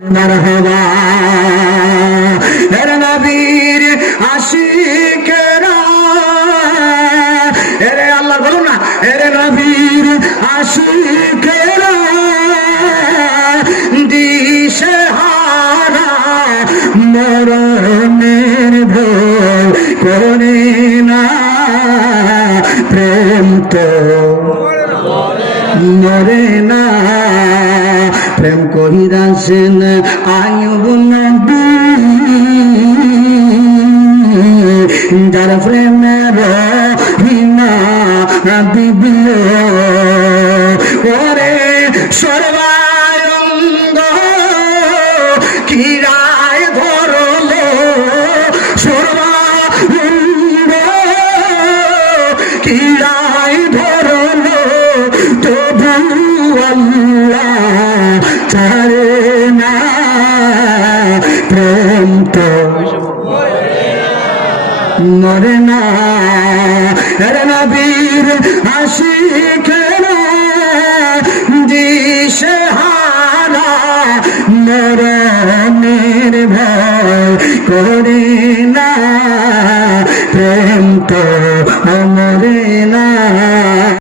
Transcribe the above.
মারহাবা এর নবীর আশিকেরা এরে আল্লাহ বলুন না এর নবীর আশিকেরা দিশেহারা মরণের ভয় করে না প্রেম তো মরে না প্রেম করিদাসেন আয়ুব নবী যার প্রেমের হিনা বিবিল ওরে সর্বাঙ্গ কিরায় ধরল সর্বাঙ্গ কিরায় ধরল তবু আল্লাহ ছাড়ে না প্রেম তো মরে না এর নবীর আশিকেরা দিশেহারা মরণের ভয় করে না প্রেম তো মরে না।